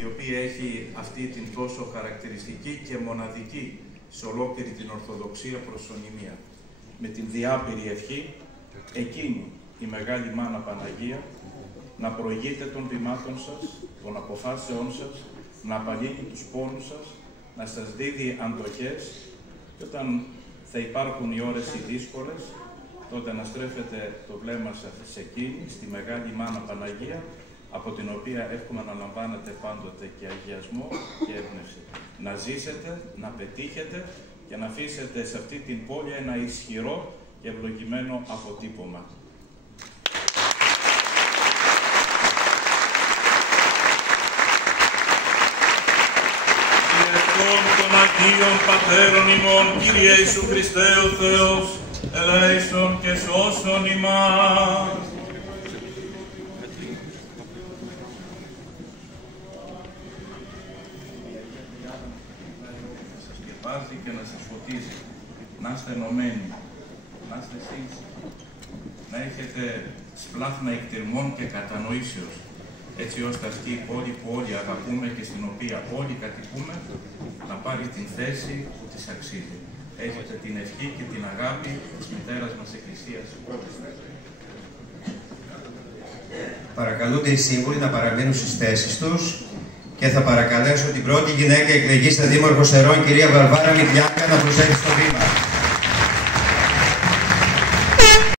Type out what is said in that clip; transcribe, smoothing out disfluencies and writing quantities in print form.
η οποία έχει αυτή την τόσο χαρακτηριστική και μοναδική σε ολόκληρη την Ορθοδοξία προσωνυμία. Με την διάπειρη ευχή, εκείνη η Μεγάλη Μάνα Παναγία, να προηγείτε των βημάτων σας, των αποφάσεών σας, να απαλύνει τους πόνους σας, να σας δίδει αντοχές και όταν θα υπάρχουν οι ώρες οι δύσκολες, τότε να στρέφετε το βλέμμα σας σε εκείνη, στη Μεγάλη Μάνα Παναγία, από την οποία εύχομαι να λαμβάνετε πάντοτε και αγιασμό και έμπνευση. Να ζήσετε, να πετύχετε και να αφήσετε σε αυτή την πόλη ένα ισχυρό και ευλογημένο αποτύπωμα. Των Αγίων Πατέρων ημών, Κύριε Ιησού Χριστέ ο Θεός, ελέησον και σώσον ημάς. Να σας σκεπάζει και να σας φωτίζει, να είστε ενωμένοι, να είστε σύγχρονοι, να έχετε σπλάχνα εκτιμών και κατανοήσεως, έτσι ώστε αυτή η πόλη που όλοι αγαπούμε και στην οποία όλοι κατοικούμε, να πάρει την θέση που της αξίζει. Έχετε την ευχή και την αγάπη της Μητέρας μας Εκκλησίας. Παρακαλούνται οι σύμβουλοι να παραμείνουν στις θέσεις τους και θα παρακαλέσω την πρώτη γυναίκα εκλεγή στα Δήμαρχο Σερών, κυρία Βαρβάρα Μητλιάκα, να προσέλθει στο βήμα.